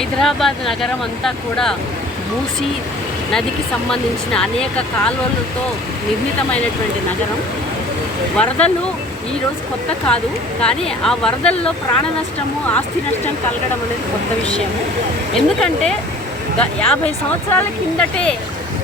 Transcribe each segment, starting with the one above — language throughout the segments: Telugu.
హైదరాబాద్ నగరం అంతా కూడా మూసి నదికి సంబంధించిన అనేక కాలువలతో నిర్మితమైనటువంటి నగరం. వరదలు ఈరోజు కొత్త కాదు కానీ ఆ వరదల్లో ప్రాణ నష్టము ఆస్తి నష్టం కలగడం అనేది కొత్త విషయము. ఎందుకంటే యాభై సంవత్సరాల కిందటే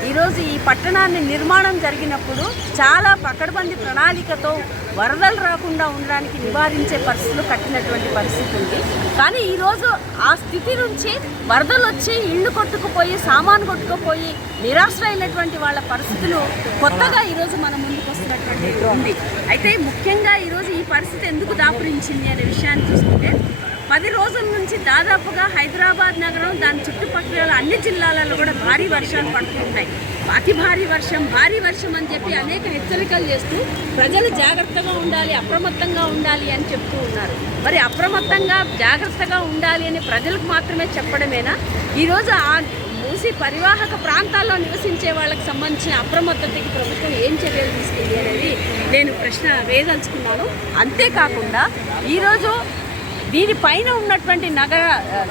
ఈరోజు ఈ పట్టణాన్ని నిర్మాణం జరిగినప్పుడు చాలా పకడ్బందీ ప్రణాళికతో వరదలు రాకుండా ఉండడానికి నివారించే పరిస్థితులు కట్టినటువంటి పరిస్థితి ఉంది. కానీ ఈరోజు ఆ స్థితి నుంచి వరదలు వచ్చి ఇళ్ళు కొట్టుకుపోయి సామాను కొట్టుకుపోయి నిరాశ్రయులైనటువంటి వాళ్ళ పరిస్థితులు కొత్తగా ఈరోజు మన ముందుకు వస్తున్నటువంటి ఉంది. అయితే ముఖ్యంగా ఈరోజు ఈ పరిస్థితి ఎందుకు దాపురించింది అనే విషయాన్ని చూసుకుంటే పది రోజుల నుంచి దాదాపుగా హైదరాబాద్ నగరం దాని ఆంధ్రప్రదేశ్ అన్ని జిల్లాలలో కూడా భారీ వర్షాలు పడుతుంటాయి. అతి భారీ వర్షం భారీ వర్షం అని చెప్పి అనేక హెచ్చరికలు చేస్తూ ప్రజలు జాగ్రత్తగా ఉండాలి అప్రమత్తంగా ఉండాలి అని చెప్తూ ఉన్నారు. మరి అప్రమత్తంగా జాగ్రత్తగా ఉండాలి అని ప్రజలకు మాత్రమే చెప్పడమేనా? ఈరోజు ఆ మూసి పరివాహక ప్రాంతాల్లో నివసించే వాళ్ళకి సంబంధించిన అప్రమత్తతకి ప్రభుత్వం ఏం చర్యలు తీసుకుంది అనేది నేను ప్రశ్న వేయదలుచుకున్నాను. అంతేకాకుండా ఈరోజు దీనిపైన ఉన్నటువంటి నగర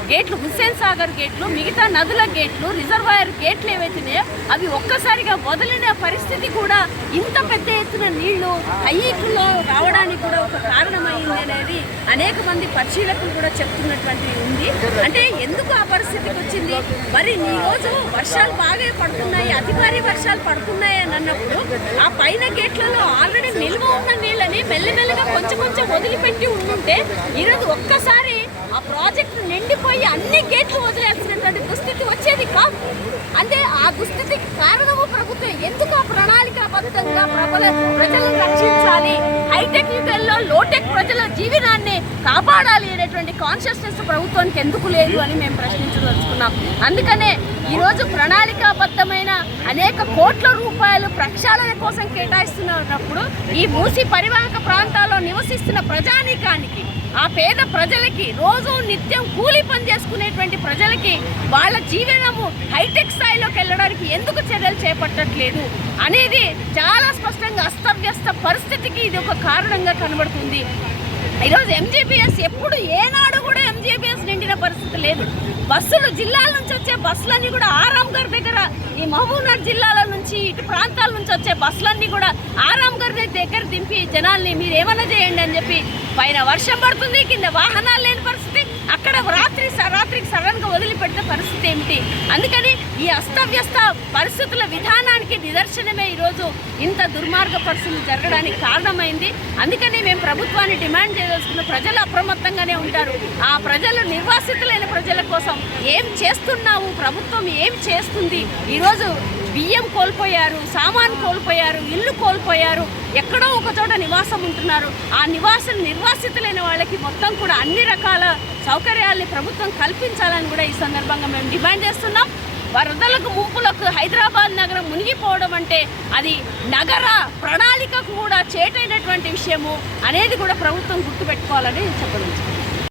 గేట్లు హుస్సేన్ సాగర్ గేట్లు మిగతా నదుల గేట్లు రిజర్వాయర్ గేట్లు ఏవైతున్నాయో అవి ఒక్కసారిగా వదిలిన పరిస్థితి కూడా ఇంత పెద్ద ఎత్తున నీళ్ళు హైట్లో రావడానికి కూడా ఒక కారణమైంది అనేది అనేక మంది పరిశీలకులు కూడా చెప్తున్నటువంటి ఉంది. అంటే ఎందుకు ఆ పరిస్థితికి వచ్చింది? మరి ఈ రోజు వర్షాలు బాగా పడుతున్నాయి అతి భారీ వర్షాలు పడుతున్నాయి అని అన్నప్పుడు ఆ పైన గేట్లలో ఆల్రెడీ నిల్వ ఉన్న నీళ్ళని మెల్లమెల్లగా కొంచెం కొంచెం వదిలిపెట్టి ఉంటుంటే ఈరోజు ఒక్కసారి ఆ ప్రాజెక్టు నిండిపోయి అన్ని గేట్లు వదిలేసినటువంటి దుస్థితి వచ్చేది కాదు. అంటే ఆ దుస్థితికి కారణము ప్రభుత్వం. ఎందుకు ఆ ప్రణాళికాబద్ధంగా ప్రజలను రక్షించాలి? హైటెక్ యుగంలో లోటెక్ ప్రజల జీవనాన్ని కాపాడాలి అనేటువంటి కాన్షియస్నెస్ ప్రభుత్వానికి ఎందుకు లేదు అని మేము ప్రశ్నించదలుచుకున్నాం. అందుకనే ఈరోజు ప్రణాళికాబద్ధమైన అనేక కోట్ల రూపాయలు ప్రక్షాళన కోసం కేటాయిస్తున్నప్పుడు ఈ మూసి పరివాహక ప్రాంతాల్లో నివసిస్తున్న ప్రజానీకానికి ఆ పేద ప్రజలకి రోజు నిత్యం ప్రజలకి వాళ్ళ జీవనము హైటెక్ స్థాయిలోకి వెళ్ళడానికి ఎందుకు చర్యలు చేపట్టట్లేదు అనేది చాలా స్పష్టంగా అస్తవ్యస్త పరిస్థితికి ఇది ఒక కారణంగా కనబడుతుంది. ఈరోజు ఎంజీబీఎస్ ఎప్పుడు ఏనాడు కూడా ఎంజీబీఎస్ నిండిన పరిస్థితి లేదు. బస్సులు జిల్లాల నుంచి వచ్చే బస్సులన్నీ కూడా ఆరాంఘర్ దగ్గర ఈ మహబూబ్నగర్ జిల్లాల నుంచి ఇటు ప్రాంతాల నుంచి వచ్చే బస్సులన్నీ కూడా ఆరాంఘర్ దగ్గర దింపి జనాల్ని మీరు ఏమన్నా చేయండి అని చెప్పి పైన వర్షం పడుతుంది కింద వాహనాలు లేని పరిస్థితి. అక్కడ రాత్రి రాత్రికి సడన్గా వదిలిపెడితే పరిస్థితి ఏమిటి? అందుకని ఈ అస్తవ్యస్త పరిస్థితుల విధానానికి నిదర్శనమే ఈరోజు ఇంత దుర్మార్గ పరిస్థితులు జరగడానికి కారణమైంది. అందుకని మేము ప్రభుత్వాన్ని డిమాండ్ చేయదలుచుకున్న ప్రజలు అప్రమత్తంగానే ఉంటారు. ఆ ప్రజలు నిర్వాసితులైన ప్రజల కోసం ఏం చేస్తున్నావు? ప్రభుత్వం ఏం చేస్తుంది? ఈరోజు బియ్యం కోల్పోయారు సామాన్ కోల్పోయారు ఇల్లు కోల్పోయారు ఎక్కడో ఒక చోట నివాసం ఉంటున్నారు. ఆ నివాసం నిర్వాసితులైన వాళ్ళకి మొత్తం కూడా అన్ని రకాల సౌకర్యాల్ని ప్రభుత్వం కల్పించాలని కూడా ఈ సందర్భంగా మేము డిమాండ్ చేస్తున్నాం. వరదలకు ముంపులకు హైదరాబాద్ నగరం మునిగిపోవడం అంటే అది నగర ప్రణాళికకు కూడా చేటైనటువంటి విషయము అనేది కూడా ప్రభుత్వం గుర్తుపెట్టుకోవాలని చెప్పదలుచుకున్నాం